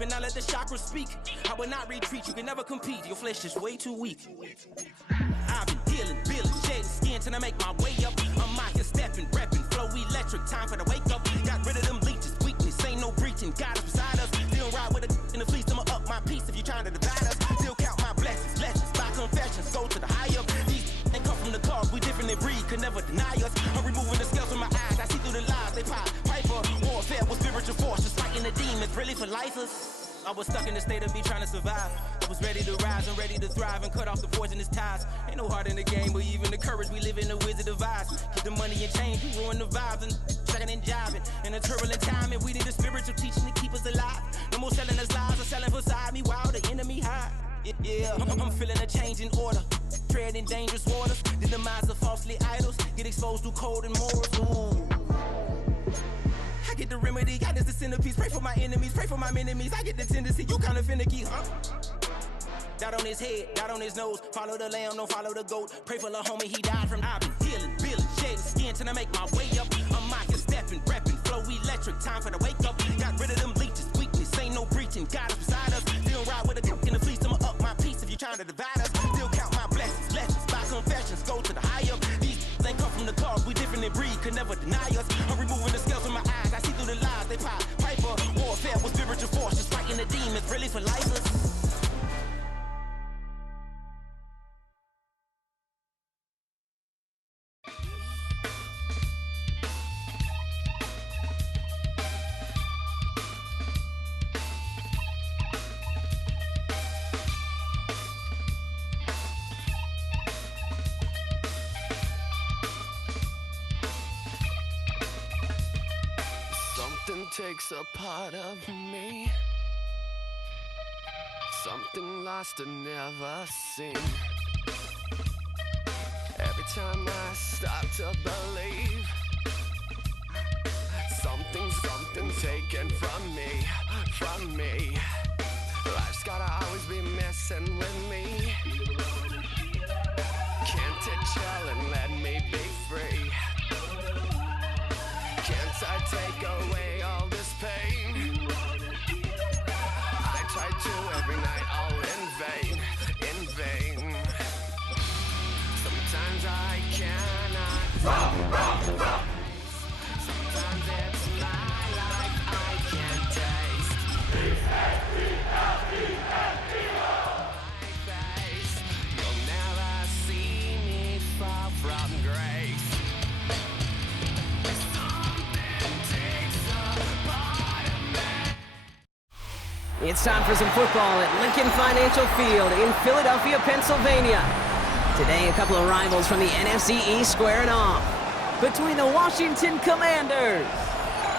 and I let the chakras speak. I will not retreat, you can never compete. Your flesh is way too weak. I've been healing, building, shedding skin till I make my way up. I'm out here stepping, repping, flow electric, time for the wake up. Got rid of them leeches, weakness, ain't no breaching. God is beside us, still ride with a in the fleece. I'ma up my piece if you trying to divide us. Still count my blessings, lessons, by confessions, go to the higher. These ain't come from the cause, we different in breed, could never deny us. I'm removing the scales from my eyes, I see through the lies they pop. Piper, warfare with spiritual force, just fighting the demons, really for lifers. I was stuck in the state of me trying to survive. I was ready to rise and ready to thrive and cut off the poisonous ties. Ain't no heart in the game, but even the courage we live in the wizard of Oz. Keep the money and change, we ruin the vibes and checking and jiving. In a turbulent time, and we need a spiritual teaching to keep us alive. No more selling us lies or selling beside me while the enemy hide. Yeah, I'm feeling a change in order. Treading dangerous waters. The demise of falsely idols. Get exposed to cold and morals. Ooh. I get the remedy, God is the centerpiece. Pray for my enemies, pray for my enemies. I get the tendency, you kinda finicky, huh? Dot on his head, dot on his nose. Follow the lamb, don't follow the goat. Pray for the homie, he died from. I've been healing, building, shedding skin till I make my way up. I'm out here stepping, repping, flow electric. Time for the wake up. Got rid of them leeches, weakness, ain't no breaching. God is beside us. Still ride with a cook in the fleece. I'ma up my piece if you trying to divide us. Still count my blessings, lessons, by confessions, go to the higher. These ain't come from the cause, we different in breed, could never deny us. I'm removing the scales from my eyes, I see through the lies they pop. Piper, warfare with spiritual force, just fighting the demons, really for lifers. Something takes a part of me, something lost and never seen. Every time I start to believe, something taken from me. Life's gotta always be messing with me. Can't it chill and let me be free? Can't I take away all this pain? I try to every night, all in vain. Sometimes I cannot. Sometimes it's my life I can't taste. My face, you'll never see me fall from grace. It's time for some football at Lincoln Financial Field in Philadelphia, Pennsylvania. Today, a couple of rivals from the NFC East squaring off. Between the Washington Commanders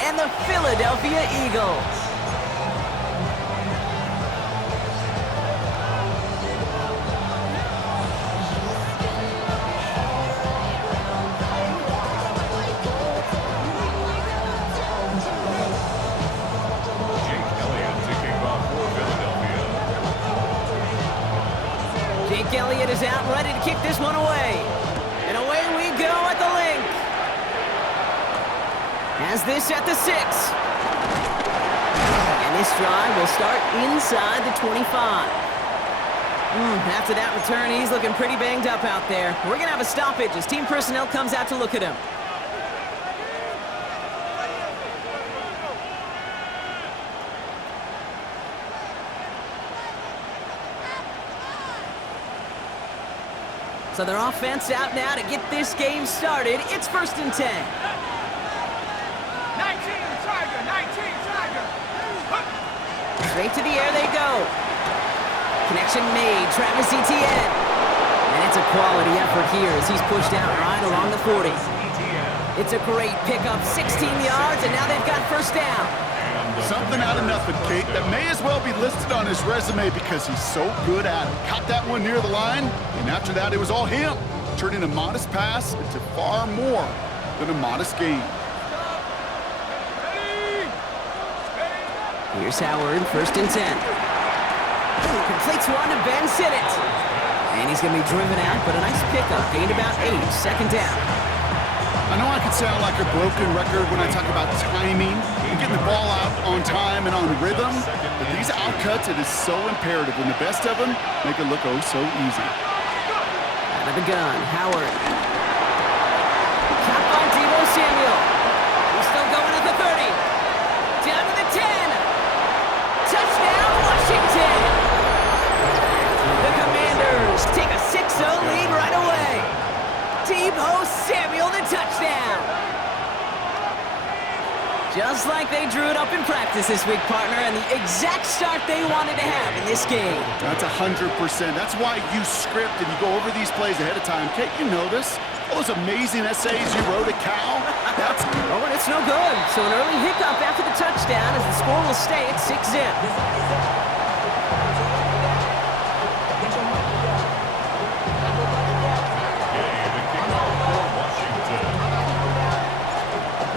and the Philadelphia Eagles. Jake Elliott is out, ready to kick this one away. And away we go at the link. Has this at the 6. And this drive will start inside the 25. After that return, he's looking pretty banged up out there. We're going to have a stoppage as team personnel comes out to look at him. So their offense out now to get this game started. It's 1st and 10. 19 Tiger. Straight to the air they go. Connection made, Travis Etienne. And it's a quality effort here as he's pushed out right along the 40. It's a great pickup, 16 yards, and now they've got 1st down. Something out of nothing, Kate, that may as well be listed on his resume because he's so good at it. Caught that one near the line, and after that, it was all him, turning a modest pass into far more than a modest gain. Here's Howard, 1st and 10. Completes one to Ben Sinnott. And he's going to be driven out, but a nice pickup. Gained about 8, 2nd down. I know I could sound like a broken record when I talk about timing and getting the ball out on time and on rhythm, but these outcuts, it is so imperative when the best of them make it look oh so easy. Out of the gun, Howard. Caught by Deebo Samuel. He's still going at the 30. Down to the 10. Touchdown, Washington. The Commanders take a 6-0 lead right away. Deebo Samuel, the touchdown. Just like they drew it up in practice this week, partner, and the exact start they wanted to have in this game. That's 100%. That's why you script and you go over these plays ahead of time. Kate, you know this. All those amazing essays you wrote at Cal. That's... Oh, and it's no good. So an early hiccup after the touchdown as the score will stay at 6-zip.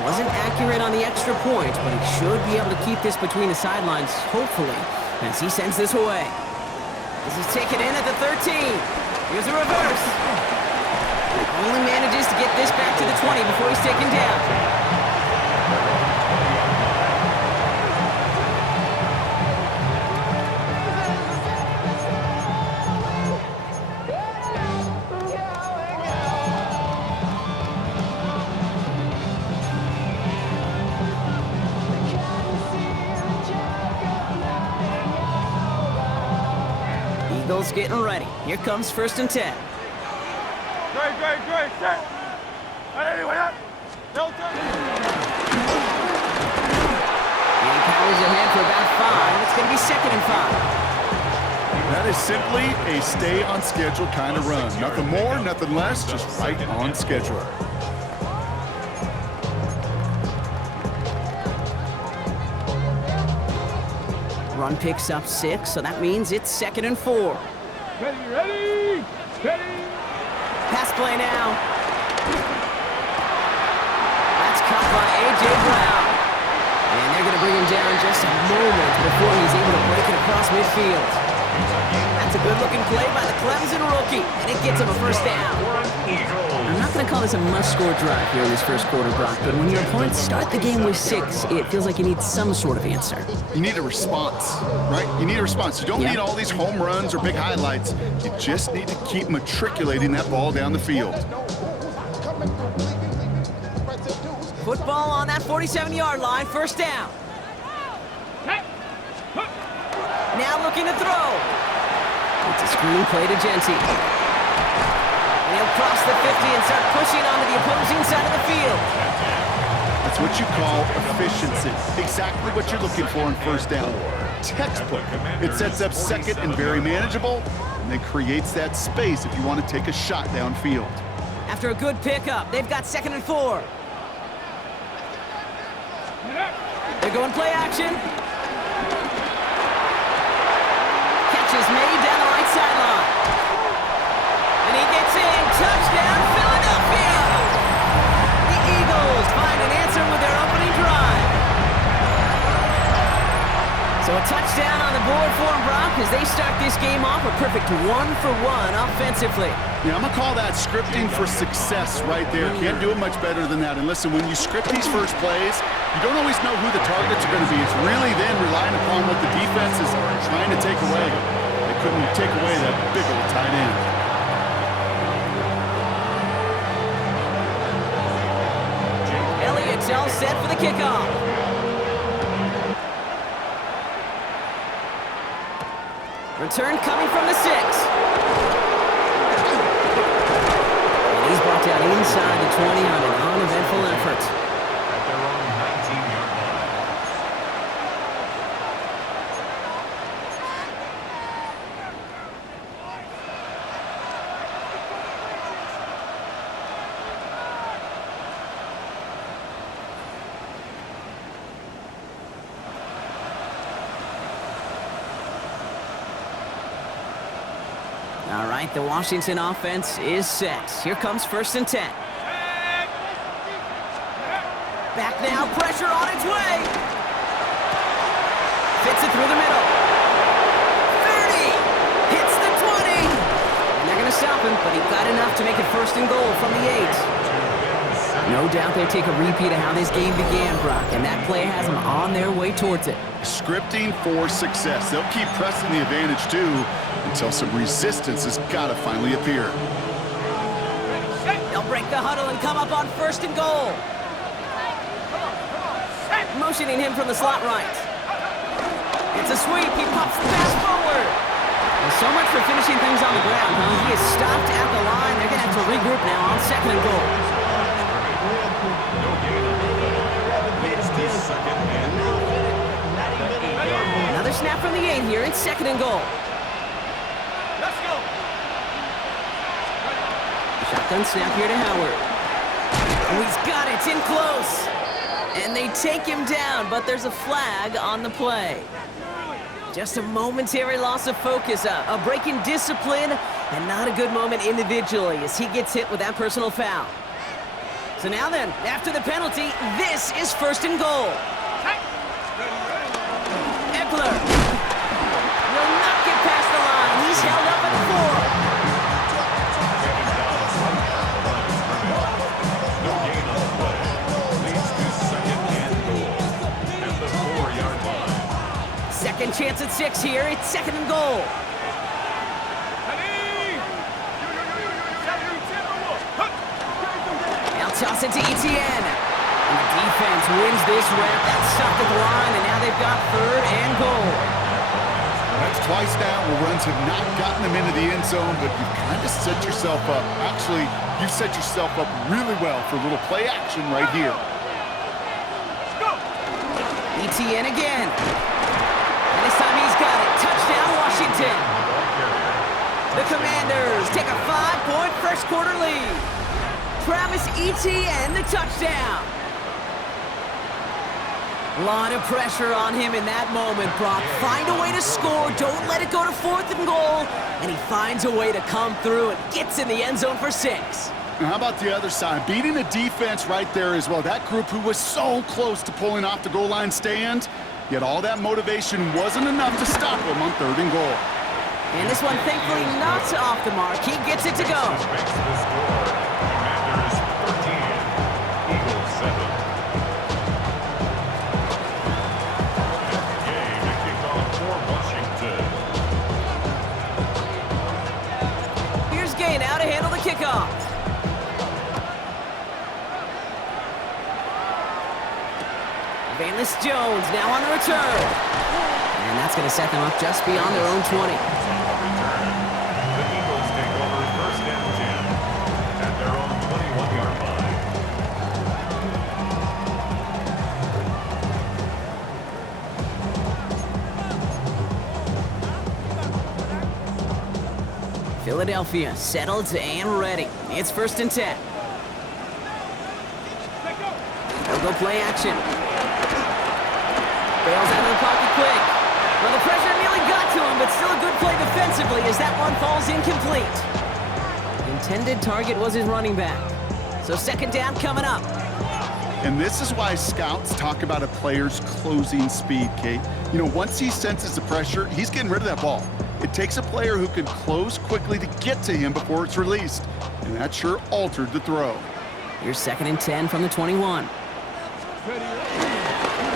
Wasn't accurate on the extra point, but he should be able to keep this between the sidelines, hopefully, as he sends this away. This is taken in at the 13. Here's a reverse. Only manages to get this back to the 20 before he's taken down. Eagles getting ready. Here comes 1st and 10. Great, set. Anyway, He powers ahead for about 5. It's going to be 2nd and 5. That is simply a stay on schedule kind of run. Nothing more, nothing less, just right on schedule. Run picks up 6, so that means it's 2nd and 4. Ready. Pass play now. That's caught by A.J. Brown. And they're going to bring him down just a moment before he's able to break it across midfield. That's a good-looking play by the Clemson rookie, and it gets him a 1st down. I'm not going to call this a must-score drive here in this 1st quarter, Brock, but when your opponents start the game with 6, it feels like you need some sort of answer. You need a response, right? You need a response. You don't need all these home runs or big highlights. You just need to keep matriculating that ball down the field. Football on that 47-yard line, 1st down. Now looking to throw. It's a screen play to Genty. And he'll cross the 50 and start pushing onto the opposing side of the field. That's what you call efficiency. Exactly what you're looking for in 1st down. Textbook. It sets up 2nd and very manageable, and it creates that space if you want to take a shot downfield. After a good pickup, they've got 2nd and 4. They're going play action. Catch is made down the right sideline. And he gets in. Touchdown, Philadelphia! The Eagles find an answer with their opening drive. So a touchdown on the board for them, Brock, as they start this game off a perfect 1-for-1 offensively. Yeah, I'm going to call that scripting for success right there. Can't do it much better than that. And listen, when you script these first plays, you don't always know who the targets are going to be. It's really then relying upon what the defense is trying to take away. They couldn't take away that big old tight end. Elliott's all set for the kickoff. Return coming from the 6. And he's brought down inside the 20 on an uneventful effort. At their own 19-yard line. All right, the Washington offense is set. Here comes 1st and 10. Back now, pressure on its way. Fits it through the middle. 30, hits the 20. And they're going to stop him, but he got enough to make it 1st and goal from the 8. No doubt they'll take a repeat of how this game began, Brock, and that play has them on their way towards it. Scripting for success. They'll keep pressing the advantage, too, until some resistance has got to finally appear. They'll break the huddle and come up on 1st and goal. Motioning him from the slot right. It's a sweep. He pops the pass forward. Well, so much for finishing things on the ground, huh? He is stopped at the line. They're going to have to regroup now on 2nd and goal. Another snap from the 8 here. It's 2nd and goal. Let's go. Shotgun snap here to Howard. Oh, he's got it. It's in close. And they take him down, but there's a flag on the play. Just a momentary loss of focus, a break in discipline, and not a good moment individually as he gets hit with that personal foul. So now then, after the penalty, this is 1st and goal. Eckler will not get past the line. He's held up at 4. Second chance at 6 here. It's 2nd and goal. Now toss it to Etienne. And the defense wins this rep. That's stopped at the line, and now they've got 3rd and goal. That's twice now where runs have not gotten them into the end zone, but you've kind of set yourself up. Actually, you've set yourself up really well for a little play action right here. Etienne again. And this time he's got it. Touchdown, Washington. The Commanders take a 5-point first quarter lead. Travis Etienne, the touchdown. A lot of pressure on him in that moment, Brock. Find a way to score. Don't let it go to 4th and goal. And he finds a way to come through and gets in the end zone for 6. Now how about the other side? Beating the defense right there as well. That group who was so close to pulling off the goal line stand, yet all that motivation wasn't enough to stop him on 3rd and goal. And this one, thankfully, not off the mark. He gets it to go. Commanders 13, Eagles 7. Game to kick off for Washington. Here's Gay now to handle the kickoff. Valus Jones now on the return. And that's going to set them up just beyond their own 20. The Eagles take over 1st and 10 at their own 21-yard line. Philadelphia settled and ready. It's 1st and 10. They'll go play action. Bails out of the pocket quick. Well, the pressure nearly got to him, but still a good play defensively as that one falls incomplete. The intended target was his running back. So 2nd down coming up. And this is why scouts talk about a player's closing speed, Kate. You know, once he senses the pressure, he's getting rid of that ball. It takes a player who can close quickly to get to him before it's released. And that sure altered the throw. Here's 2nd and 10 from the 21.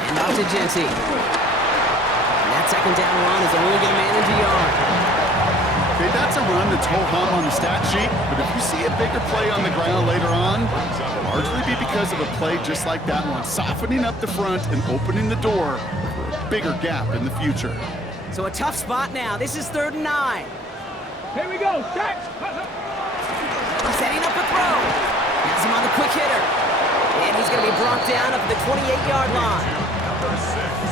And out to Genty. And that 2nd down run is only going to manage a yard. Okay, that's a run that's ho-hum on the stat sheet, but if you see a bigger play on the ground later on, it'll largely be because of a play just like that one, softening up the front and opening the door for a bigger gap in the future. So a tough spot now. This is 3rd and 9. Here we go, set! Setting up a throw. Has him on the quick hitter. And he's going to be brought down up at the 28-yard line.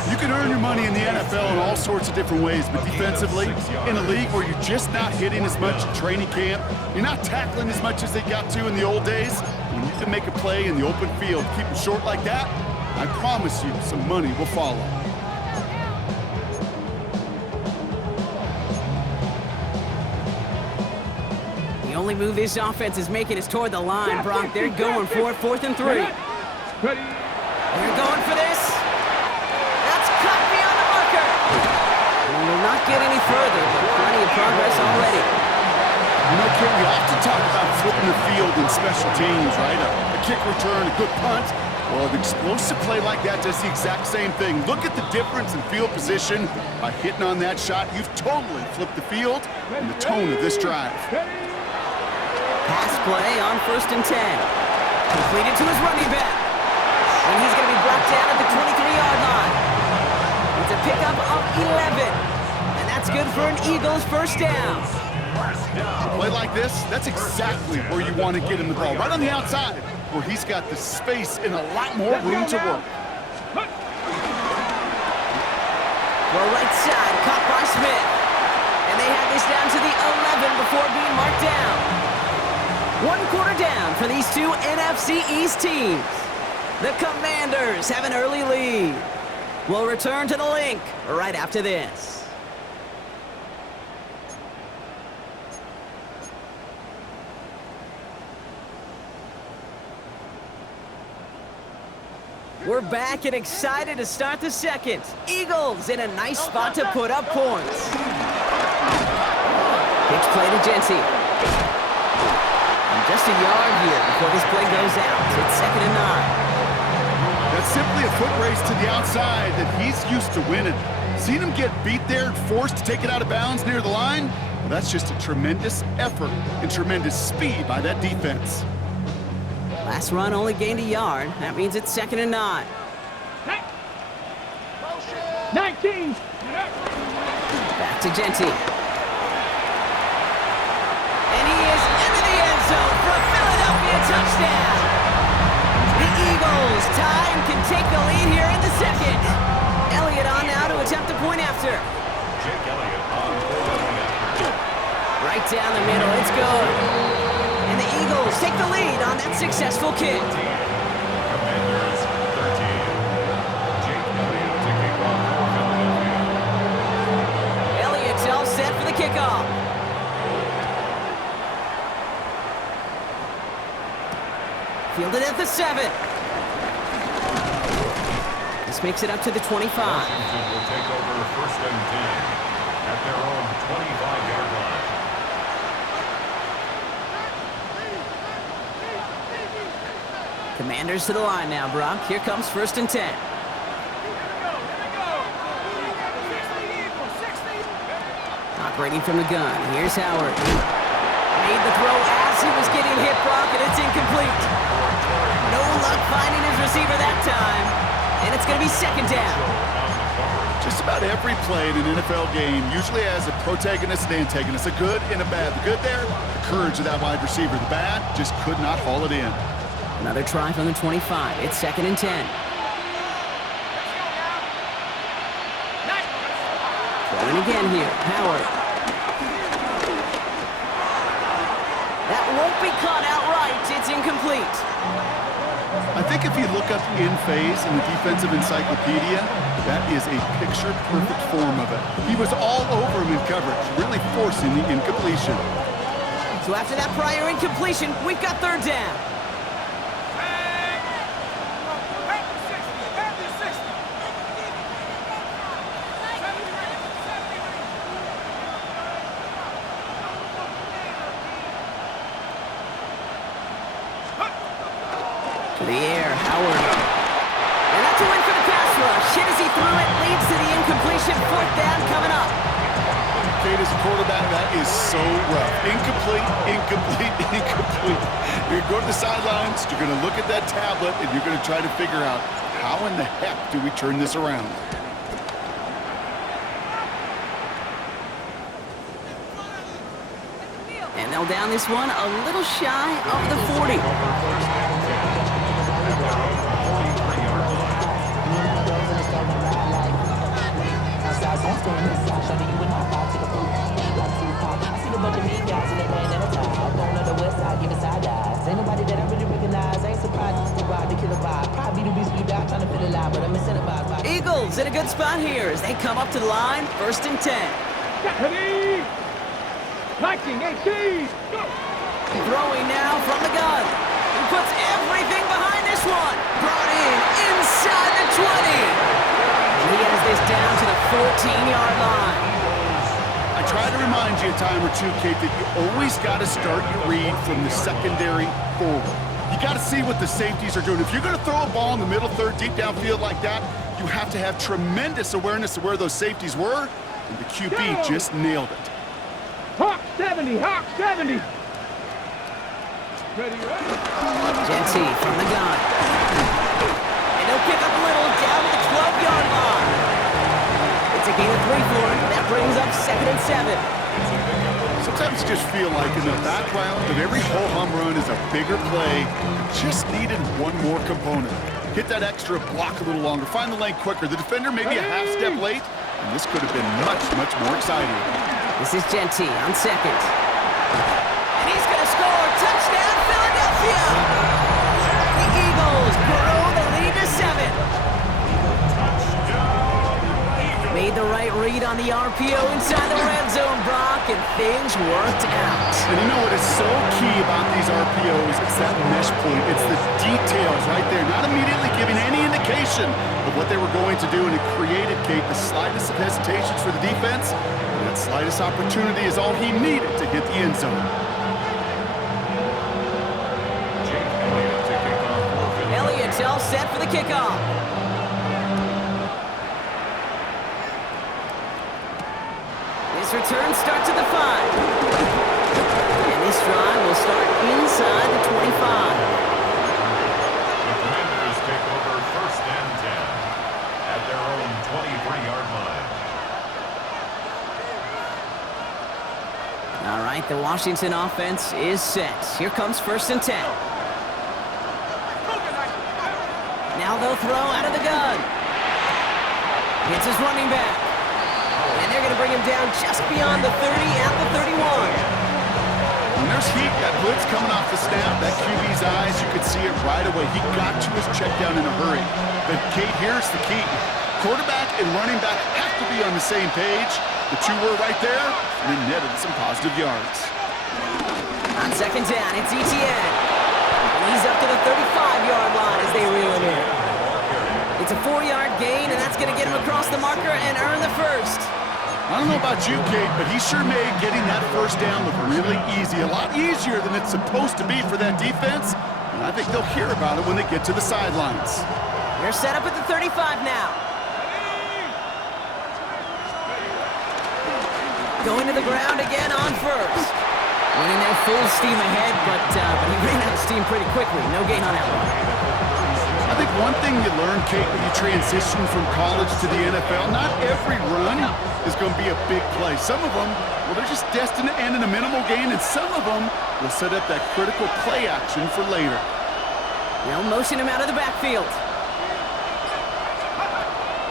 You can earn your money in the NFL in all sorts of different ways, but defensively, in a league where you're just not hitting as much in training camp, you're not tackling as much as they got to in the old days, when you can make a play in the open field, keep it short like that, I promise you some money will follow. The only move this offense is making is toward the line, Brock. They're going for it, 4th and 3. Ready? They're going for this. That's cut beyond the marker. And will not get any further, but plenty of progress already. You know, Ken, we often talk about flipping the field in special teams, right? A kick return, a good punt. Well, an explosive play like that does the exact same thing. Look at the difference in field position. By hitting on that shot, you've totally flipped the field and the tone of this drive. Pass play on 1st and 10. Completed to his running back. And he's going to be brought down at the 23-yard line. It's a pickup of 11. And that's good for an Eagles first down. A play like this, that's exactly where you want to get him the ball. Right on the outside, where he's got the space and a lot more room to work. Well, right side, caught by Smith. And they have this down to the 11 before being marked down. 1 quarter down for these two NFC East teams. The Commanders have an early lead. We'll return to the link right after this. We're back and excited to start the second. Eagles in a nice spot to put up points. Pitch play to Jency. And just a yard here before this play goes out. It's 2nd and 9. That's simply a foot race to the outside that he's used to winning. Seen him get beat there and forced to take it out of bounds near the line? Well, that's just a tremendous effort and tremendous speed by that defense. Last run only gained a yard. That means it's 2nd and 9. 19. Back to Jency. And he is into the end zone for a Philadelphia touchdown. The Eagles tie and can take the lead here in the second. Elliott on now to attempt the point after. Jake Elliott on for Right down the middle. It's good. And the Eagles take the lead on that successful kick. Commanders 13. Jake Elliott to kick off for Philadelphia. Elliott's all set for the kickoff. Fielded at the 7. This makes it up to the 25. Washington will take over 1st and 10 at their own 25-yard line. Commanders to the line now, Brock. Here comes 1st and 10. Operating from the gun. Here's Howard. Made the throw as he was getting hit, Brock, and it's incomplete. No luck finding his receiver that time. And it's going to be 2nd down. Just about every play in an NFL game usually has a protagonist and antagonist, a good and a bad. The good there, the courage of that wide receiver. The bad, just could not haul it in. Another try from the 25. It's 2nd and 10. Throwing again here. Howard. That won't be caught outright. It's incomplete. I think if you look up in phase in the defensive encyclopedia, that is a picture-perfect form of it. He was all over him in coverage, really forcing the incompletion. So after that prior incompletion, we've got 3rd down. To the air, Howard. And that's a win for the pass rush. Hit as he threw it, leads to the incompletion. 4th down coming up. Kate, as a quarterback, that is so rough. Incomplete, incomplete, incomplete. You're going to go to the sidelines, you're going to look at that tablet, and you're going to try to figure out how in the heck do we turn this around. And they'll down this one a little shy of the 40. Eagles in a good spot here as they come up to the line. 1st and 10. 19-18. Throwing now from the gun. He puts everything behind this one. Brought in inside the 20. And he has this down to the 14-yard line. I try to remind you a time or two, Kate, that you always got to start your read from the secondary forward. You got to see what the safeties are doing. If you're going to throw a ball in the middle third, deep downfield like that, you have to have tremendous awareness of where those safeties were, and the QB just nailed it. Hawk 70, Hawk 70. Ready, Genty from the gun. And he'll pick up a little down to the 12-yard line. It's a gain of 3 for him. That brings up 2nd and 7. Sometimes you just feel like in the background of every ho-hum run is a bigger play. Just needed one more component. Hit that extra block a little longer. Find the lane quicker. The defender may be a half step late, and this could have been much, much more exciting. This is Genty on 2nd. And he's going to score. Touchdown, Philadelphia! The Eagles grow the lead to 7. Made the right read on the RPO inside the red zone, Brock, and things worked out. And you know what is so key about these RPOs? It's that mesh point. It's the details right there, not immediately giving any indication of what they were going to do, and it created, Kate, the slightest of hesitations for the defense, and that slightest opportunity is all he needed to hit the end zone. Elliott's all set for the kickoff. This return starts at the 5. And this drive will start inside the 25. The Commanders take over 1st and 10 at their own 23-yard line. All right, the Washington offense is set. Here comes 1st and 10. Now they'll throw out of the gun. It's his running back. And they're going to bring him down just beyond the 30 at the 31. When there's heat, that blitz coming off the snap, that QB's eyes, you could see it right away. He got to his check down in a hurry. But Kate, here's the key. Quarterback and running back have to be on the same page. The two were right there, and it netted some positive yards. On 2nd down, it's Etienne. And he's up to the 35-yard line as they reel him in. It's a 4-yard gain, and that's going to get him across the marker and earn the 1st. I don't know about you, Kate, but he sure made getting that 1st down look really easy. A lot easier than it's supposed to be for that defense. And I think they'll hear about it when they get to the sidelines. They're set up at the 35 now. Going to the ground again on 1st. Running there full steam ahead, but he ran out of steam pretty quickly. No gain on that one. I think one thing you learn, Kate, when you transition from college to the NFL, not every run is going to be a big play. Some of them, well, they're just destined to end in a minimal gain, and some of them will set up that critical play action for later. They'll motion him out of the backfield.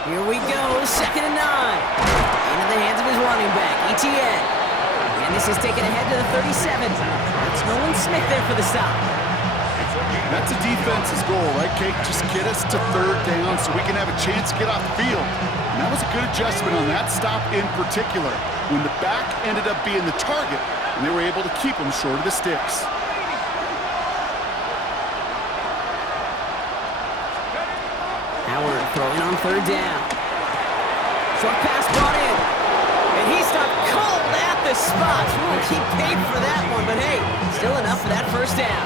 Here we go, 2nd and 9. Into the hands of his running back, Etienne. And this is taken ahead to the 37. That's Nolan Smith there for the stop. That's a defense's goal, right, Kate? Just get us to 3rd down so we can have a chance to get off the field. And that was a good adjustment on that stop in particular, when the back ended up being the target, and they were able to keep him short of the sticks. Howard throwing on 3rd down. Short pass brought in. And he stopped cold at the spot. He paid for that one, but hey, still enough for that 1st down.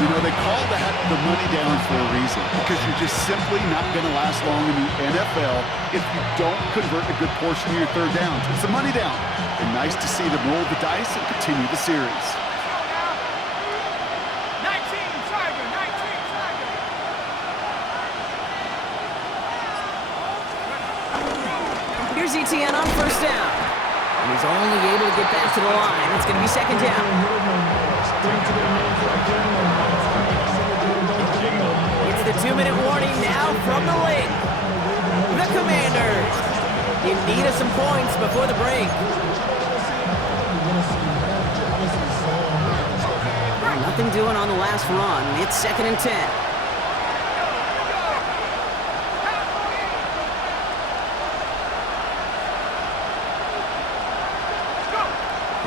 You know, they call that the money down for a reason, because you're just simply not going to last long in the NFL if you don't convert a good portion of your 3rd downs. It's the money down. And nice to see them roll the dice and continue the series. 19 Tiger, 19 Tiger. Here's Etienne on 1st down. And he's only able to get back to the line. It's going to be 2nd down. It's the 2-minute warning now from the lake. The Commanders. You need us some points before the break. Nothing doing on the last run. It's 2nd and 10.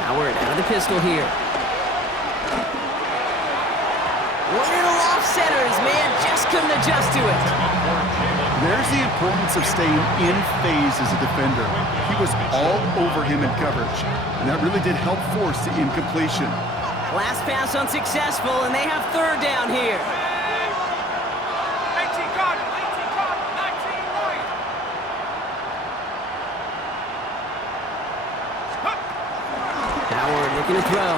Howard out of the pistol here. Little off center. His man just couldn't adjust to it. There's the importance of staying in phase as a defender. He was all over him in coverage, and that really did help force the incompletion. Last pass unsuccessful, and they have third down here. 18 Cardinal, 19 Lions. Howard looking to throw.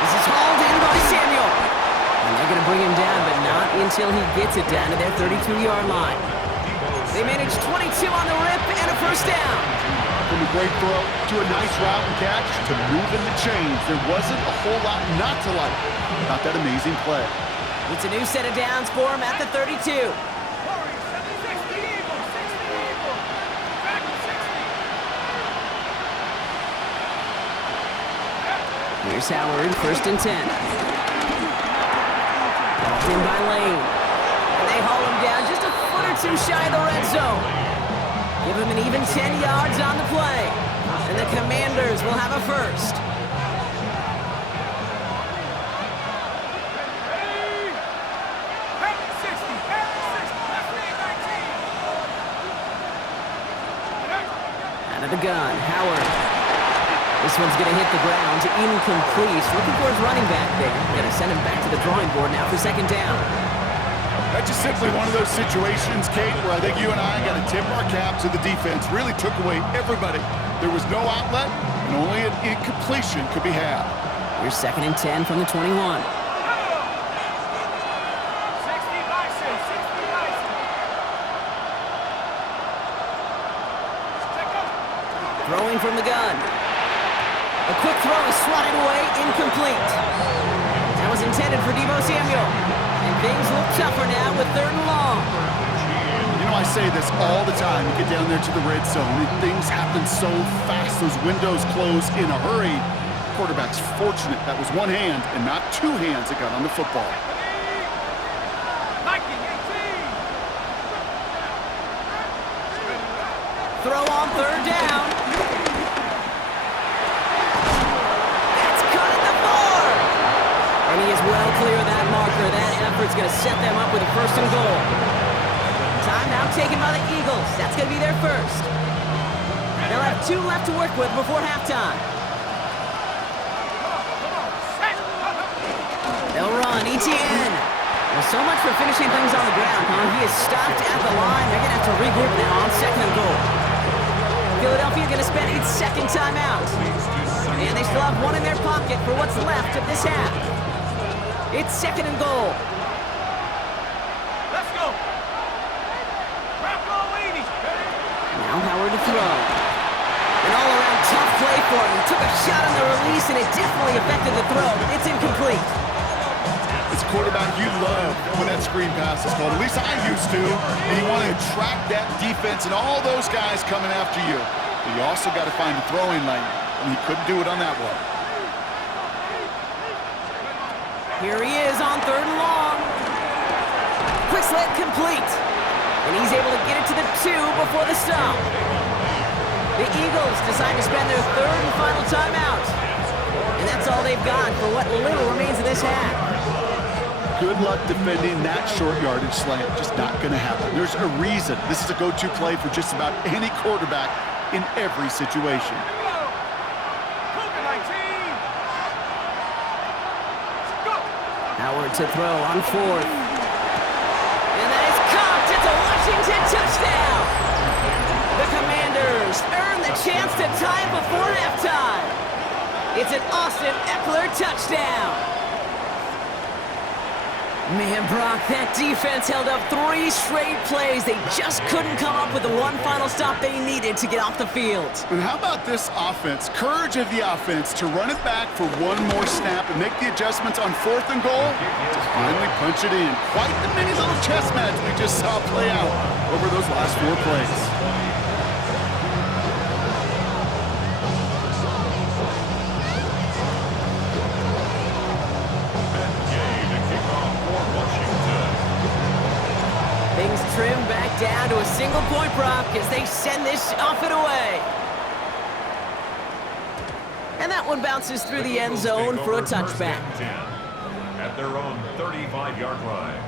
This is hauled in by Samuel. And they're going to bring him down, but not until he gets it down to their 32-yard line. They managed 22 on the rip and a first down. From a great throw to a nice route and catch to moving the chains, there wasn't a whole lot not to like about that amazing play. It's a new set of downs for him at the 32. 60 Eagles, 60 Eagles. Back to 60. Here's Howard, first and 10. Balled in by Lane. And they haul him down just a foot or two shy of the red zone. Give him an even 10 yards on the play. And the Commanders will have a first. Out of the gun, Howard. This one's going to hit the ground, incomplete. Looking for his running back there. Going to send him back to the drawing board now for second down. That's just simply one of those situations, Kate, where I think you and I got to tip our cap to the defense. Really took away everybody. There was no outlet, and only an incompletion could be had. Here's second and 10 from the 21. 60 Bison, 60 Bison. Throwing from the gun. A quick throw is swatted away, incomplete. That was intended for Deebo Samuel. And things look tougher now with third and long. You know, I say this all the time. You get down there to the red zone, and things happen so fast. Those windows close in a hurry. The quarterback's fortunate that was one hand and not two hands that got on the football. Nike, 18. Throw on third down. That's cut at the 4. And he is well clear of that marker. That effort's going to set them up with a first and goal. Timeout taken by the Eagles. That's going to be their first. They'll have 2 left to work with before halftime. They'll run. Etienne. Well, so much for finishing things on the ground, huh? He is stopped at the line. They're going to have to regroup now on second and goal. Philadelphia going to spend its second timeout. And they still have one in their pocket for what's left of this half. It's second and goal. Let's go. Bronco 80. Now Howard to throw. An all-around tough play for him. He took a shot on the release, and it definitely affected the throw. It's incomplete. It's a quarterback you love when that screen pass is called. At least I used to. And you want to attract that defense and all those guys coming after you. But you also got to find a throwing lane, and he couldn't do it on that one. Here he is on third and long. Quick slant complete. And he's able to get it to the 2 before the stop. The Eagles decide to spend their third and final timeout. And that's all they've got for what little remains of this half. Good luck defending that short yardage slant. Just not going to happen. There's a reason this is a go-to play for just about any quarterback in every situation. Cougar 19. Go. Howard to throw on fourth. And that is caught. It's a Washington touchdown. The Commanders earn the chance to tie before halftime. It's an Austin Eckler touchdown. Man, Brock, that defense held up 3 straight plays. They just couldn't come up with the one final stop they needed to get off the field. And how about this offense? Courage of the offense to run it back for one more snap and make the adjustments on fourth and goal to finally punch it in. Quite the mini little chess match we just saw play out over those last 4 plays. Things trim back down to a single-point Brock as they send this off and away. And that one bounces through the end zone for a touchback. At their own 35-yard line.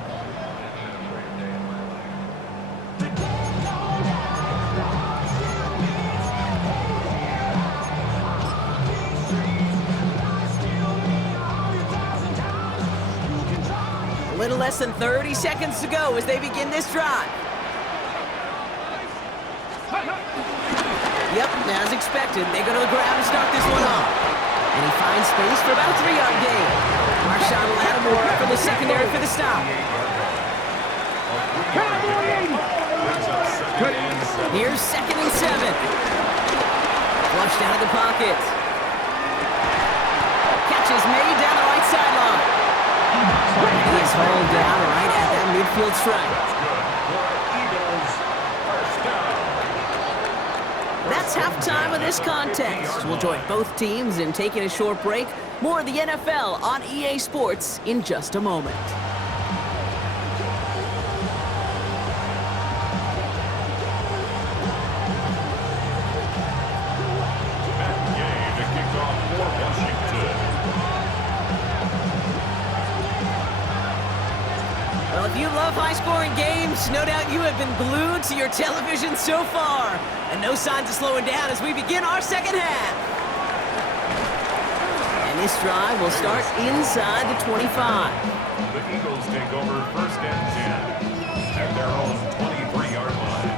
A little less than 30 seconds to go as they begin this drive. Yep, as expected, they go to the ground to start this one off. And he finds space for about a 3-yard gain. Marshawn Lattimore for the secondary for the stop. Here's 2nd and 7. Flushed out of the pocket. Catch is made down the right sideline. He is hauled down right at that midfield stripe. That's halftime of this contest. We'll join both teams in taking a short break. More of the NFL on EA Sports in just a moment. Well, if you love high-scoring games, no doubt you have been glued to your television so far. And no signs of slowing down as we begin our second half. And this drive will start inside the 25. The Eagles take over 1st and 10 at their own 23-yard line.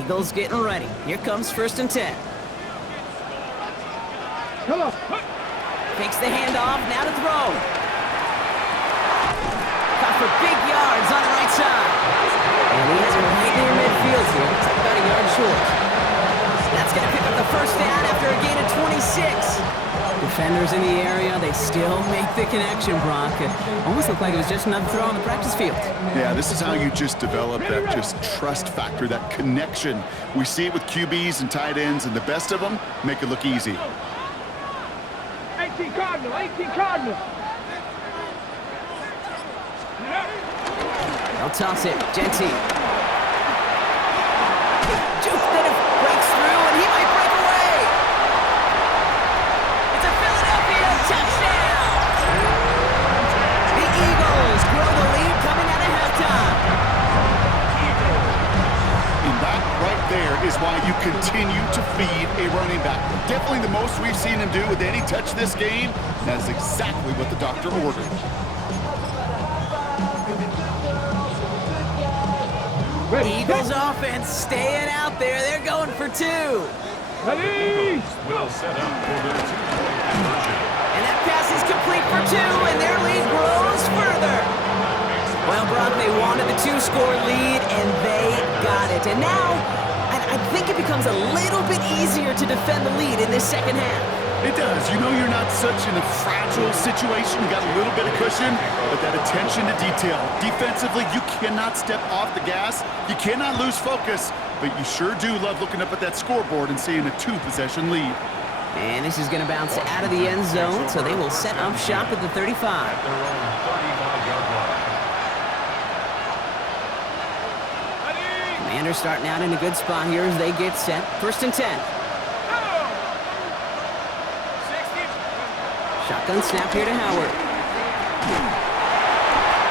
Eagles getting ready. Here comes 1st and 10. Takes the handoff, now to throw. Caught for big yards on the right side. And he has it right near midfield here. It's like about a yard short. That's going to pick up the 1st down after a gain of 26. Defenders in the area, they still make the connection, Brock. It almost looked like it was just another throw on the practice field. Yeah, this is how you just develop that just trust factor, that connection. We see it with QBs and tight ends, and the best of them make it look easy. 18 Cardinal, 18 Cardinal. They'll toss it. Genty. Juke that breaks through, and he might break away. It's a Philadelphia touchdown. The Eagles grow the lead coming out of halftime. And that right there is why you continue to feed a running back. Definitely the most we've seen him do with any touch this game. That is exactly what the doctor ordered. Eagles offense staying out there. They're going for 2. Eagles will set up for their 2-point conversion. And that pass is complete for 2, and their lead grows further. Well, Brock, they wanted the 2-score lead, and they got it. And now, I think it becomes a little bit easier to defend the lead in this second half. It does. You know you're not such in a fragile situation. You got a little bit of cushion, but that attention to detail. Defensively, you cannot step off the gas. You cannot lose focus, but you sure do love looking up at that scoreboard and seeing a 2-possession lead. And this is going to bounce out of the end zone, so they will set up shop at the 35. At their own 35-yard line. Commanders starting out in a good spot here as they get set. 1st and 10. Shotgun snap here to Howard.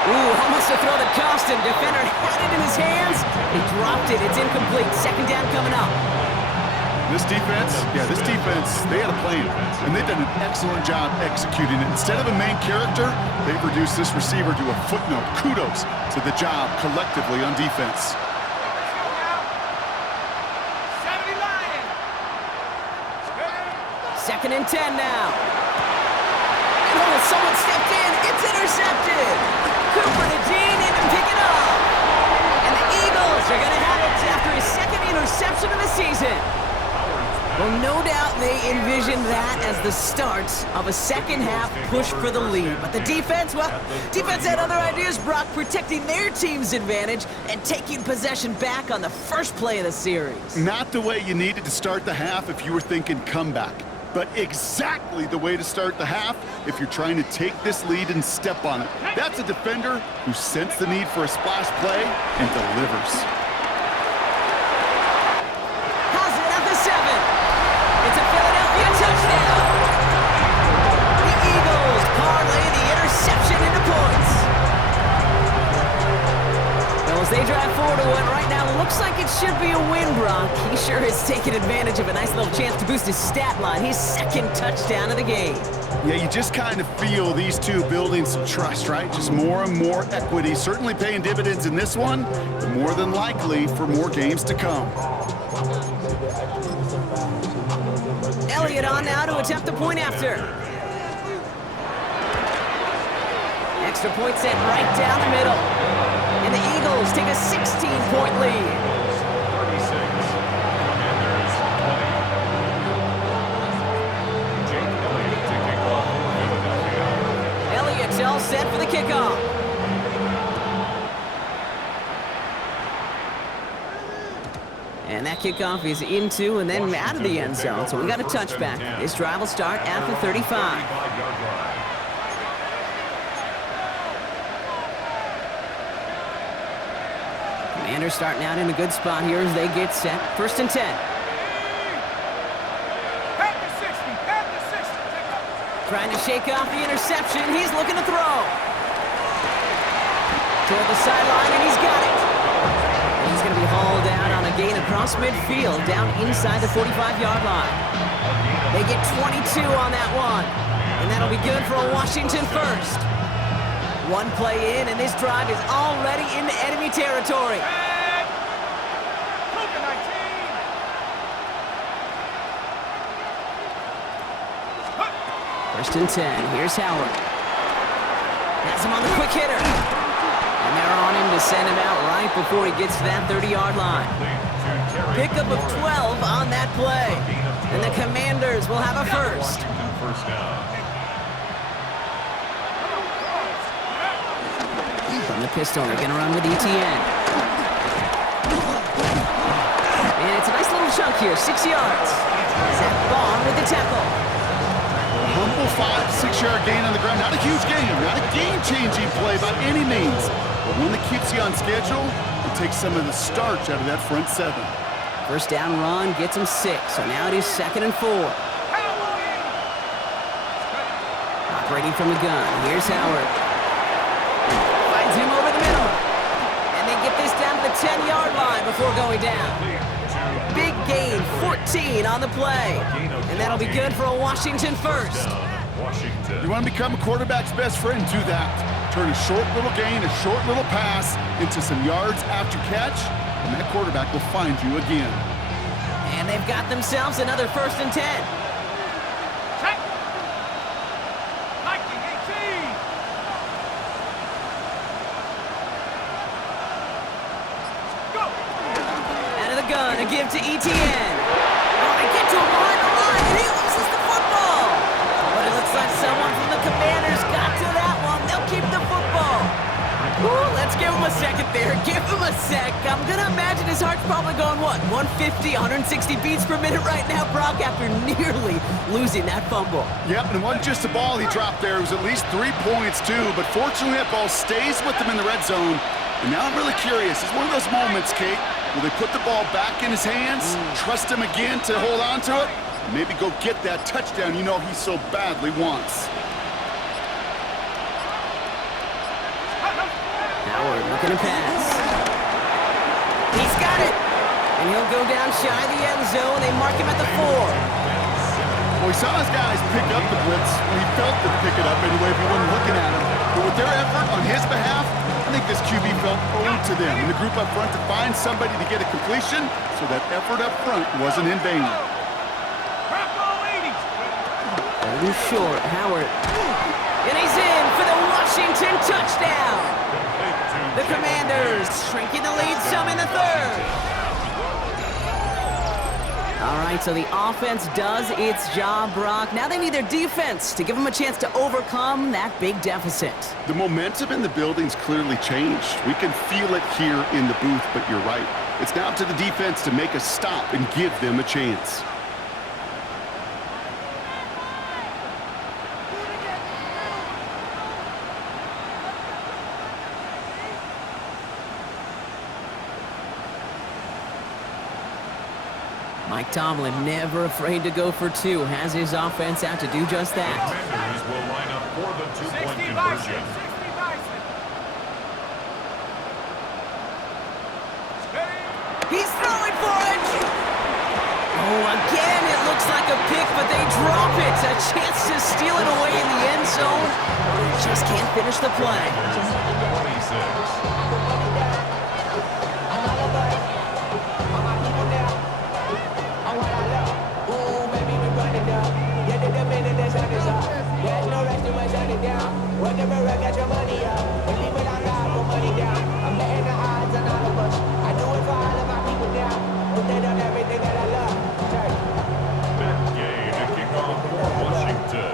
Ooh, almost a throw that cost him. Defender had it in his hands. He dropped it. It's incomplete. 2nd down coming up. This defense, they had a plan, and they've done an excellent job executing it. Instead of a main character, they've reduced this receiver to a footnote. Kudos to the job collectively on defense. 2nd and 10 now. Oh, someone stepped in. It's intercepted. Cooper to Dean, even pick it up. And the Eagles are going to have it after his 2nd interception of the season. Well, no doubt they envisioned that as the start of a second half push for the lead. But the defense, defense had other ideas, Brock, protecting their team's advantage and taking possession back on the first play of the series. Not the way you needed to start the half if you were thinking comeback, but exactly the way to start the half if you're trying to take this lead and step on it. That's a defender who sensed the need for a splash play and delivers. Has it at the 7. advantage of a nice little chance to boost his stat line. His second touchdown of the game. Yeah, you just kind of feel these two building some trust, right? Just more and more equity, certainly paying dividends in this one, but more than likely for more games to come. Elliott on now to attempt the point after. Extra point sent right down the middle. And the Eagles take a 16-point lead. 36. Commanders 20. Jake Elliott to kick off for Philadelphia. Elliott's all set for the kickoff. And that kickoff is into and then out of the end zone. So we got a touchback. This drive will start at the 35. 35-yard line. Commanders starting out in a good spot here as they get set. 1st and 10. Pat the 60, pat the 60. Take off. Trying to shake off the interception. He's looking to throw. Toward the sideline, and he's got it. And he's going to be hauled out on a gain across midfield, down inside the 45-yard line. They get 22 on that one. And that'll be good for a Washington first. One play in, and this drive is already into enemy territory. And Cougar 19. 1st and 10. Here's Howard. Has him on the quick hitter. And they're on him to send him out right before he gets to that 30-yard line. Pickup of 12 on that play. And the Commanders will have a first. Washington first down. From the pistol, they're going to run with ETN. And it's a nice little chunk here, 6 yards. Zach Bond with the tackle. A humble 5 to 6 yard gain on the ground. Not a huge gain, not a game-changing play by any means, but one that keeps you on schedule and takes some of the starch out of that front 7. First down run gets him 6, so now it is 2nd and 4. Operating from the gun, here's Howard. Finds him over the middle. And they get this down to the 10-yard line before going down. Big gain, 14 on the play. And that'll be good for a Washington first. Washington. You want to become a quarterback's best friend, do that. Turn a short little gain, a short little pass into some yards after catch, and that quarterback will find you again. And they've got themselves another 1st and 10. Check. 19-18. Go. Out of the gun, a give to ETN. Oh, they get to him behind the line, and he loses the football. But it looks like someone from the Commanders got to that one. They'll keep the football. Ooh, let's give him a second there. Give him a sec. I'm going to imagine his heart's probably going, what, 150, 160 beats per minute right now, Brock, after nearly losing that fumble. Yep, and it wasn't just a ball he dropped there. It was at least 3 points, too. But fortunately, that ball stays with him in the red zone. And now I'm really curious. It's one of those moments, Kate, where they put the ball back in his hands, trust him again to hold on to it, and maybe go get that touchdown you know he so badly wants. Howard looking to pass. He's got it. And he'll go down shy of the end zone. They mark him at the 4. Well, we saw his guys pick up the blitz. Well, he felt them pick it up anyway if he wasn't looking at him. But with their effort on his behalf, I think this QB felt owed to them and the group up front to find somebody to get a completion, so that effort up front wasn't in vain. Crap ball 80. Holding short, Howard. And he's in for the Washington touchdown. The Commanders shrinking the lead some in the 3rd. All right, so the offense does its job, Brock. Now they need their defense to give them a chance to overcome that big deficit. The momentum in the building's clearly changed. We can feel it here in the booth, but you're right. It's now to the defense to make a stop and give them a chance. Mike Tomlin, never afraid to go for 2, has his offense out to do just that. Commanders will line up for the 2-point 60 Bison. conversion. 60 Bison. Steady. He's throwing for it! Oh, again, it looks like a pick, but they drop it. A chance to steal it away in the end zone. They just can't finish the play. 26. Whatever I got your money up, but leave it on God, put money down. I'm betting the odds on all of us. I do it for all of my people now. Put that on everything that I love. That game to kick off for Washington.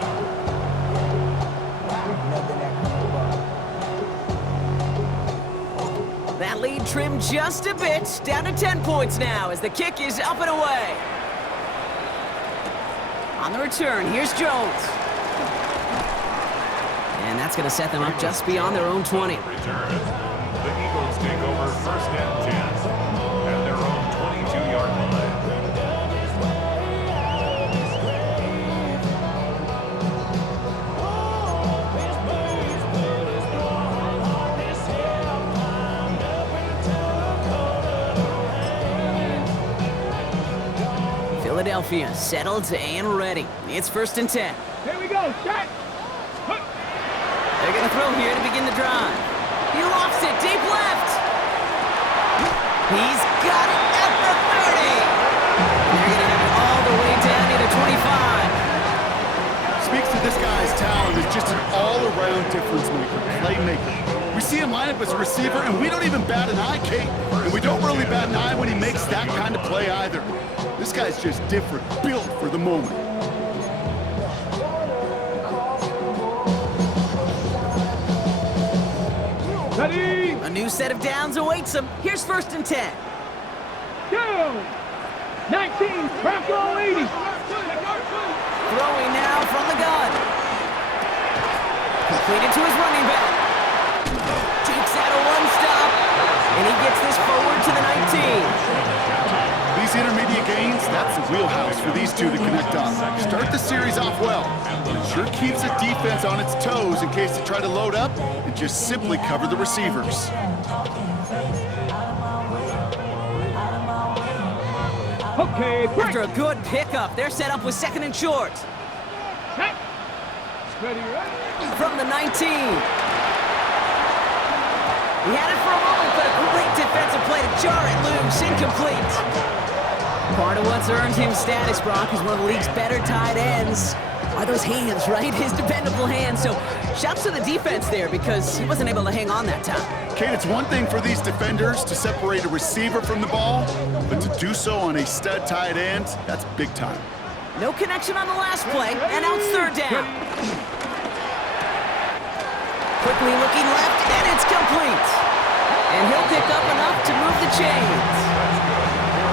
That lead trimmed just a bit, down to 10 points now as the kick is up and away. On the return, here's Jones. And that's going to set them up just beyond their own 20. Return. The Eagles take over first and 10 at their own 22-yard line. Philadelphia settled and ready. It's first and 10. Here we go, check. They're going to throw here to begin the drive. He lofts it deep left. He's got it at the 30. They're going to have it all the way down near the 25. Speaks to this guy's talent as just an all-around difference maker, playmaker. We see him line up as a receiver, and we don't even bat an eye, Kate. And we don't really bat an eye when he makes that kind of play either. This guy's just different, built for the moment. Ready? A new set of downs awaits him. Here's first and 10. Go! 19, Bronco 80. Throwing now from the gun. Completed to his running back. Takes out a one-stop, and he gets this forward to the 19. These intermediate gains, that's the wheelhouse for these two to connect on. Start the series off well. It sure keeps the defense on its toes in case they try to load up and just simply cover the receivers. Okay, break. After a good pickup, they're set up with second and short. Check. Steady, right? From the 19. He had it for a moment, but a great defensive play to jar it loose. Incomplete. Part of what's earned him status, Brock, is one of the league's better tight ends. Are those hands, right? His dependable hands. So shouts to the defense there because he wasn't able to hang on that time. Kate, it's one thing for these defenders to separate a receiver from the ball, but to do so on a stud tight end, that's big time. No connection on the last play, and now it's third down. Quickly looking left, and it's complete. And he'll pick up enough to move the chains.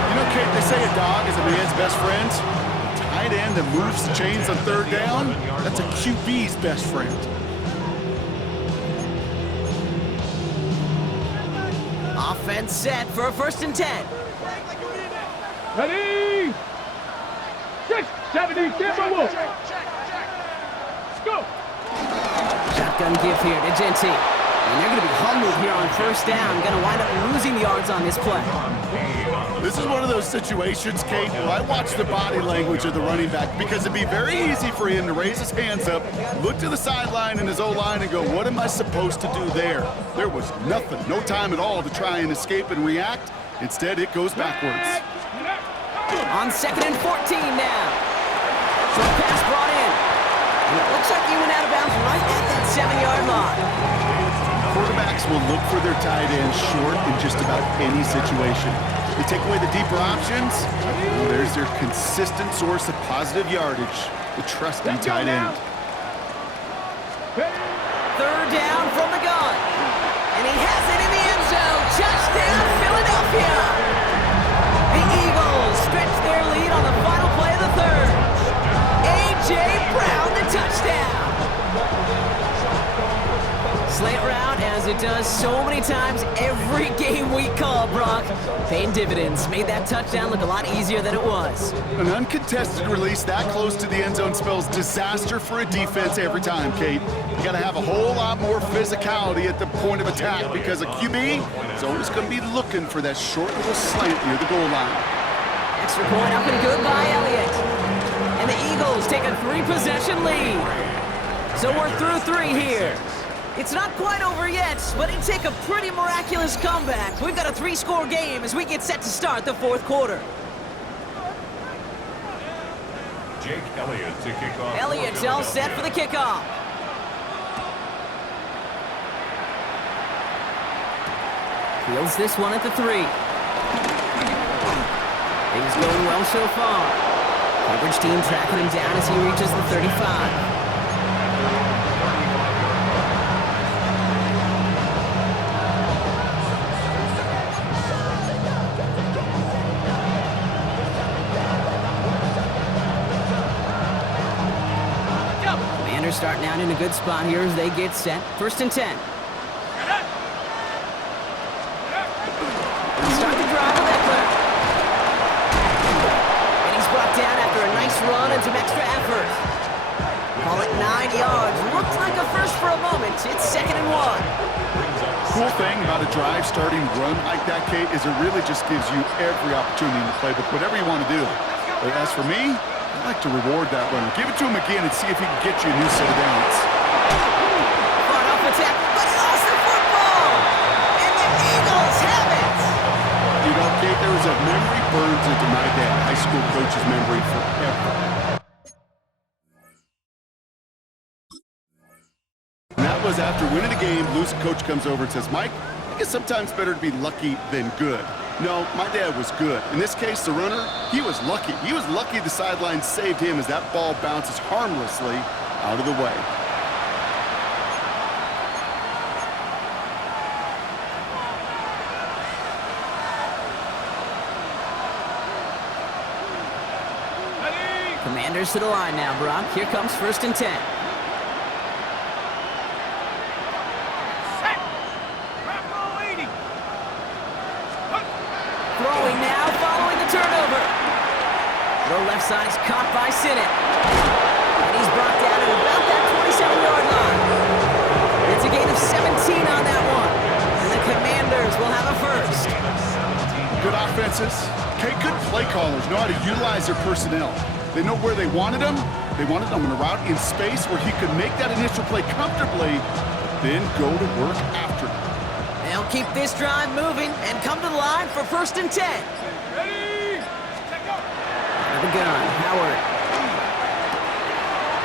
You know, Kate, they say a dog is a man's best friend. A tight end that moves the chains on third down, that's a QB's best friend. Offense set for a first and 10. Ready? 670, Timberwolves. Let's go. Shotgun give here to Genty. And they're going to be humbled here on first down. Going to wind up losing yards on this play. This is one of those situations, Kate, where I watch the body language of the running back because it'd be very easy for him to raise his hands up, look to the sideline in his O-line and go, what am I supposed to do there? There was nothing, no time at all to try and escape and react. Instead, it goes backwards. On second and 14 now. Short pass brought in. And it looks like he went out of bounds right at that 7-yard line. Quarterbacks will look for their tight end short in just about any situation. They take away the deeper options, well, there's their consistent source of positive yardage, the trusty tight end. Third down from the gun. And he has it in the end zone. Touchdown, Philadelphia. The Eagles stretch their lead on the final play of the third. A.J. Brown, the touchdown. Slant route, as it does so many times every game we call, Brock. Paying dividends. Made that touchdown look a lot easier than it was. An uncontested release that close to the end zone spells disaster for a defense every time, Kate. You got to have a whole lot more physicality at the point of attack because a QB is always going to be looking for that short little slant near the goal line. Extra point up and good by Elliott. And the Eagles take a 3-possession lead. So we're through 3 here. It's not quite over yet, but it'd take a pretty miraculous comeback. We've got a 3-score game as we get set to start the 4th quarter. Jake Elliott to kick off. Elliott's all set for the kickoff. Fields this one at the 3. Things going well so far. Coverage team tracking him down as he reaches the 35. Commanders starting out in a good spot here as they get set. 1st and 10. Start the drive with Eckler. And he's brought down after a nice run and some extra effort. Call it 9 yards. Looked like a first for a moment. It's 2nd and 1. Cool thing about a drive starting run like that, Kate, is it really just gives you every opportunity to play, but whatever you want to do. But as for me, I like to reward that runner. Give it to him again and see if he can get you a new set of downs. Fought off attack, but he lost the football! And the Eagles have it! You know, Kate, there was a memory burns into my dad, high school coach's memory forever. And that was after winning the game, losing coach comes over and says, Mike, I guess sometimes better to be lucky than good. No, my dad was good. In this case, the runner, he was lucky. He was lucky the sideline saved him as that ball bounces harmlessly out of the way. Commanders to the line now, Brock. Here comes 1st and 10. Throwing now, following the turnover. Throw left side's caught by Sinnott. And he's brought down at about that 27-yard line. It's a gain of 17 on that one. And the Commanders will have a first. Good offenses. Okay, good play callers know how to utilize their personnel. They know where they wanted him. They wanted him in a route in space where he could make that initial play comfortably, but then go to work after. They'll keep this drive moving and come to the line for 1st and 10. Ready? Out of the gun, Howard.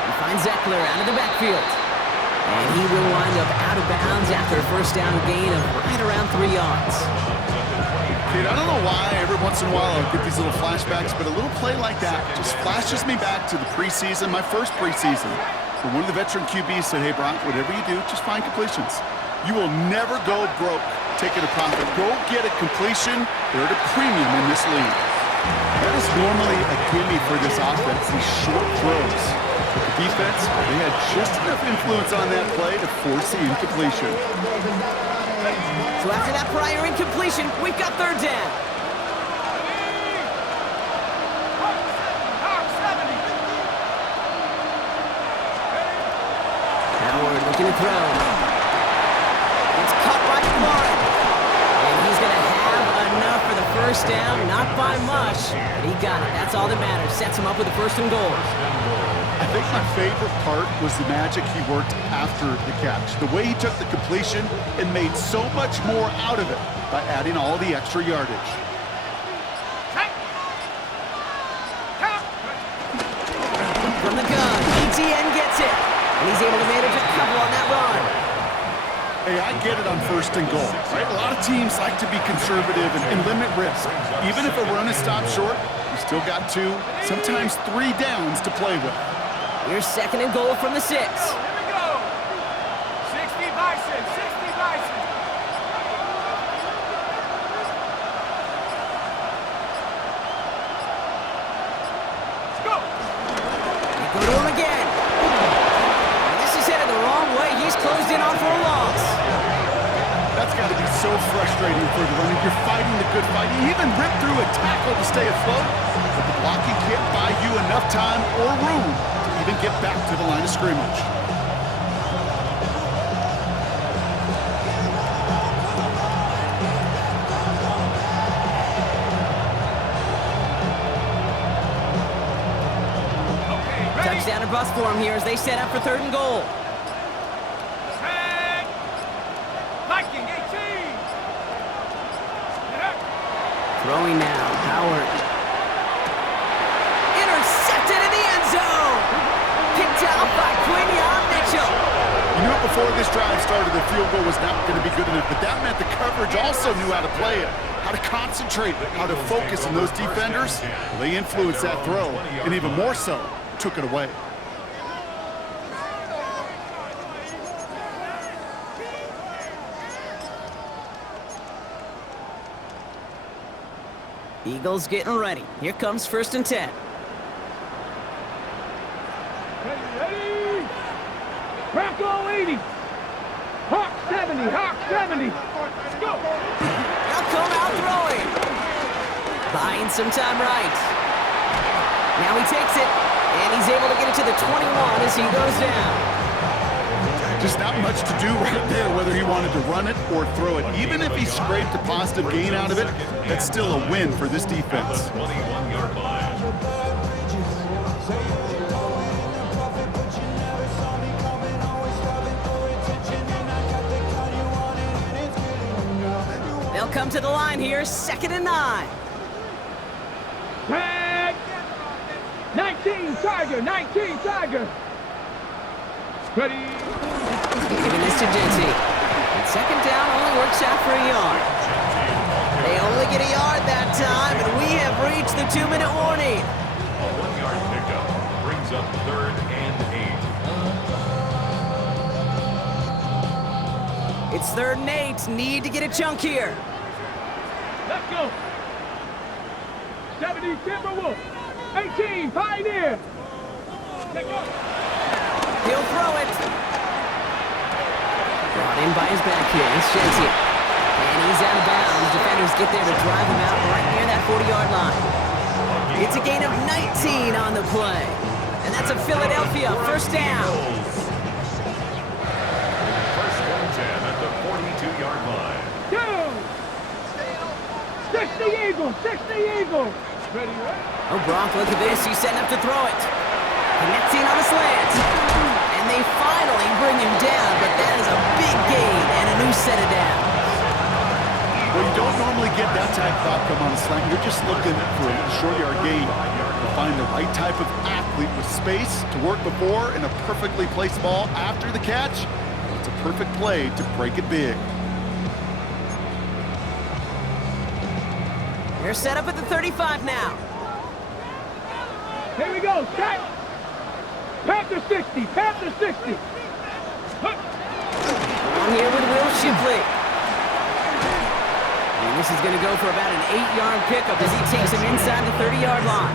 He finds Eckler out of the backfield. And he will wind up out of bounds after a first down gain of right around 3 yards. Kid, I don't know why every once in a while I'll get these little flashbacks, but a little play like that just flashes me back to the preseason, my first preseason. When one of the veteran QBs said, hey, Brock, whatever you do, just find completions. You will never go broke taking a profit. Go get a completion. They're at a premium in this league. That is normally a gimme for this offense, these short throws. But the defense, they had just enough influence on that play to force the incompletion. So after that prior incompletion, we've got 3rd down. Howard looking to throw. It's caught by Warren. And he's going to have enough for the first down. Not by much, but he got it. That's all that matters. Sets him up with a 1st and goal. I think my favorite part was the magic he worked after the catch. The way he took the completion and made so much more out of it by adding all the extra yardage. From the gun, ETN gets it. And he's able to manage a couple on that run. Hey, I get it on 1st and goal, right? A lot of teams like to be conservative and limit risk. Even if a run is stopped short, you still got 2, sometimes 3 downs to play with. Here's 2nd and goal from the 6. Here we go. 60 Bison, 60 Bison. Let's go. They go to him again. And this is headed the wrong way. He's closed in on for a loss. That's got to be so frustrating for the runner. You're fighting the good fight. You even rip through a tackle to stay afloat, but the blocking can't buy you enough time or room to even get back to the line of scrimmage. bus for him here as they set up for 3rd and goal. Tag. Viking 18. Throwing now, Howard. Intercepted in the end zone. Picked out by Quinion Mitchell. You knew before this drive started the field goal was not going to be good enough, but that meant the coverage also knew how to play it, how to concentrate, how to focus on those defenders. Well, they influenced that throw, and even more so, took it away. Eagles getting ready. Here comes 1st and 10. Ready. Bronco 80. Hawk 70. Hawk 70. Let's go. Now come out throwing. Buying some time right. Now he takes it, and he's able to get it to the 21 as he goes down. Just not much to do right there, whether he wanted to run it or throw it. Even if he scraped a positive gain out of it, that's still a win for this defense. 21-yard line. They'll come to the line here, 2nd and 9. Tag. 19 Tiger. 19 Tiger. Ready. Giving this to Genty. And 2nd down only works out for a yard. They only get a yard that time, and we have reached the 2-minute warning. A 1-yard pickup brings up 3rd and 8. It's 3rd and 8. Need to get a chunk here. Let's go. 70 Timberwolf. 18 Pioneer. Let's go. He'll throw it. Brought in by his back here. It's Genty. And he's out of bounds. Defenders get there to drive him out right near that 40-yard line. It's a gain of 19 on the play. And that's a Philadelphia 1st down. 1st and 10 at the 42-yard line. Two. 60 Eagles. 60 Eagles. Ready, right? Oh, Brock, look at this. He's setting up to throw it. Connecting on a slant. And they finally bring him down, but that is a big gain and a new set of downs. Well, you don't normally get that type of outcome on a slant. You're just looking for a short yard gain. To find the right type of athlete with space to work before and a perfectly placed ball after the catch. It's a perfect play to break it big. They're set up at the 35 now. Here we go. Set. Panther 60. Panther 60. On here with Will Shipley. And this is going to go for about an 8-yard pickup as he takes him inside the 30-yard line.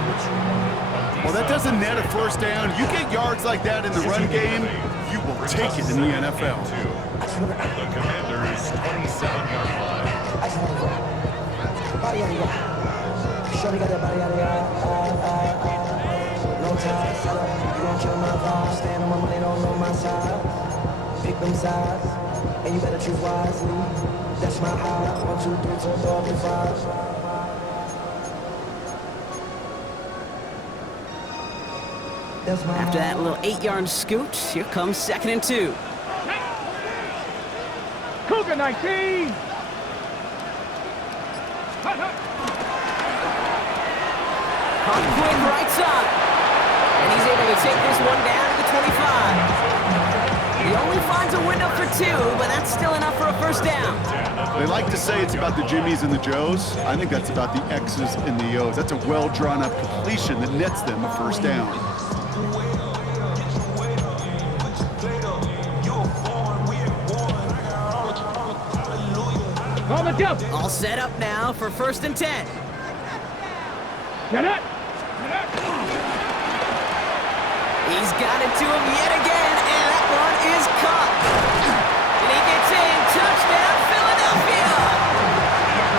Well, that doesn't net a 1st down. You get yards like that in the run game, you will take it in the NFL. At the Commanders' 27-yard line. Shorty got that body out of no time, set up, you gon' kill my vibe. Stand on my money, don't know my side. Pick them sides, and you better choose wisely. That's my high. 1, 2, 3, 4, 5. That's my After that little 8-yard scoot, here comes 2nd and 2. Cougar 19. On Quinn right side. And he's able to take this one down to the 25. He only finds a window for 2, but that's still enough for a 1st down. They like to say it's about the Jimmies and the Joes. I think that's about the X's and the O's. That's a well-drawn-up completion that nets them a 1st down. On the jump. All set up now for 1st and 10. Get it. He's got it to him yet again, and that one is caught. And he gets in. Touchdown, Philadelphia!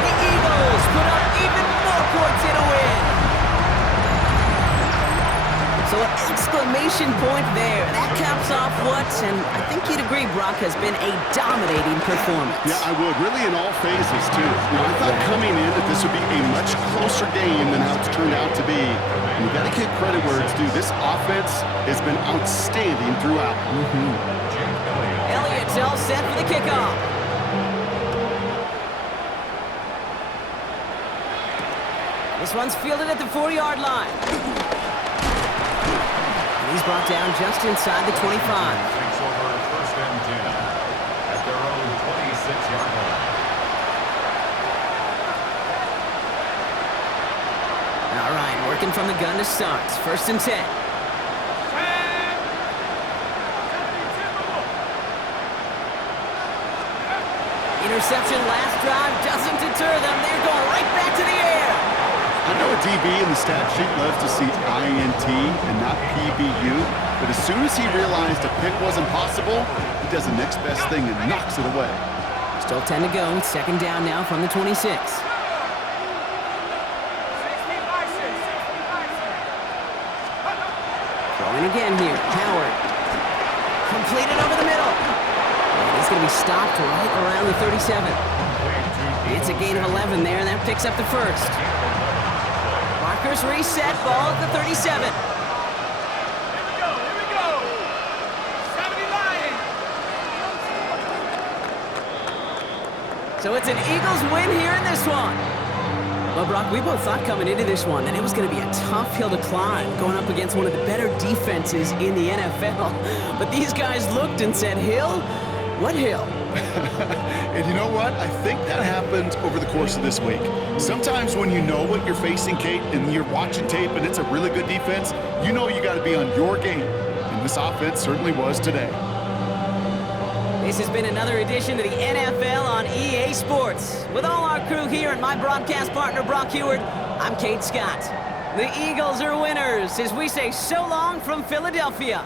The Eagles put up even more points in a win. So an exclamation point there. That caps off what, and I think you'd agree, Brock, has been a dominating performance. Yeah, I would. Really in all phases, too. Now, I thought coming in that this would be a much closer game than how it's turned out to be. And you got to give credit where it's due. This offense has been outstanding throughout. Elliott's all set for the kickoff. This one's fielded at the 4-yard line. And he's brought down just inside the 25. Takes over first and 10 at their own 26-yard line. All right, working from the gun to start. First and 10. Interception last drive doesn't deter them. They're going right back to the air. I know a DB in the stat sheet loves to see INT and not PBU, but as soon as he realized a pick wasn't possible, he does the next best thing and knocks it away. Still 10 to go. Second down now from the 26. Throwing again here. Howard. Completed over the middle. And he's going to be stopped right around the 37. It's a gain of 11 there, and that picks up the first. Markers reset, ball at the 37. Here we go. 70 Lions. So it's an Eagles win here in this one. Well, Brock, we both thought coming into this one that it was going to be a tough hill to climb, going up against one of the better defenses in the NFL. But these guys looked and said, Hill? What hill? And you know what? I think that happened over the course of this week. Sometimes when you know what you're facing, Kate, and you're watching tape and it's a really good defense, you know you got to be on your game. And this offense certainly was today. This has been another edition of the NFL on EA Sports. With all our crew here and my broadcast partner, Brock Huard, I'm Kate Scott. The Eagles are winners as we say so long from Philadelphia.